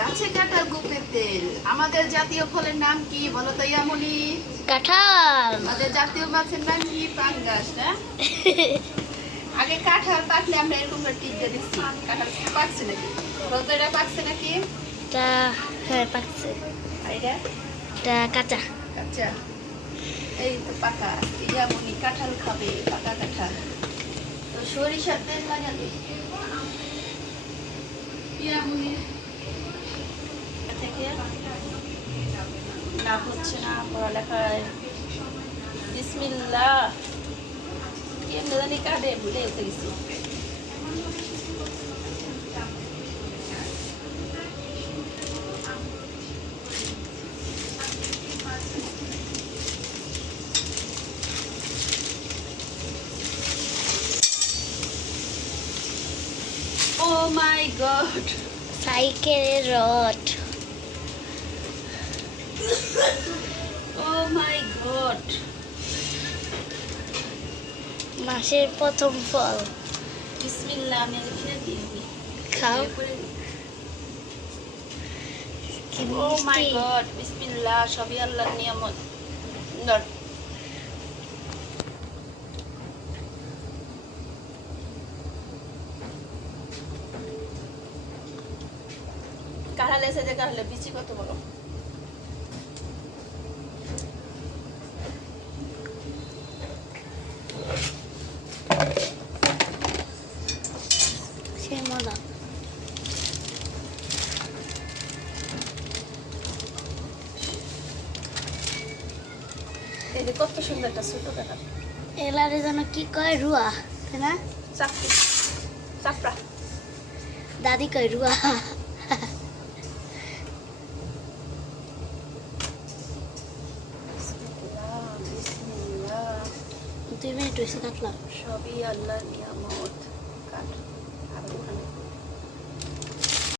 গাছে কাটা গোপের তেল। আমাদের জাতীয় ফলের নাম কি বলো তো ইয়ামনি? কাঁঠাল। আমাদের জাতীয় মাছের নাম কি? পাঙ্গাস না? আগে কাঁঠাল পাকলে আমরা এরকম করে টিপ দিয়ে দিচ্ছি। কাঁঠাল পাকছে নাকি? বলো তো এটা পাকছে নাকি? এটা হ্যাঁ পাকছে। আর এটা এটা কাঁচা। আচ্ছা, এই তো পাকা। ইয়ামনি কাঁঠাল খাবে, পাকা কাঁঠাল। তো সরিষার তেল লাগাবে ইয়ামনি থেকে না হচ্ছে না পড়ালেখায়। বিসমিল্লাহ। কেমনে জানি কাটে, ভুলে গেছি। ও মাই গড, সাইকেলের রড। ও মাই গড। মাসের প্রথম ফল। বিসমিল্লাহ। আমি আগে খেয়ে দিই। খাও। ও মাই গড, বিসমিল্লাহ। সবই আল্লাহর নিয়ামত। ধর। কাঁঠাল এসে যে কাঁঠালের বিচি কত বড়। সে মজা। এই যে কত সুন্দর একটা ছোট কাঁঠাল। এলারে যেন কি কয় রুয়া, তাই না? চাপড়ি, চাপড়া। দাদি কয় রুয়া। বিসমিল্লাহ, বিসমিল্লাহ। 2 মিনিট হয়েছে কাটলাম। সবই আল্লাহর নিয়ামত। কাঠ আর ওখানে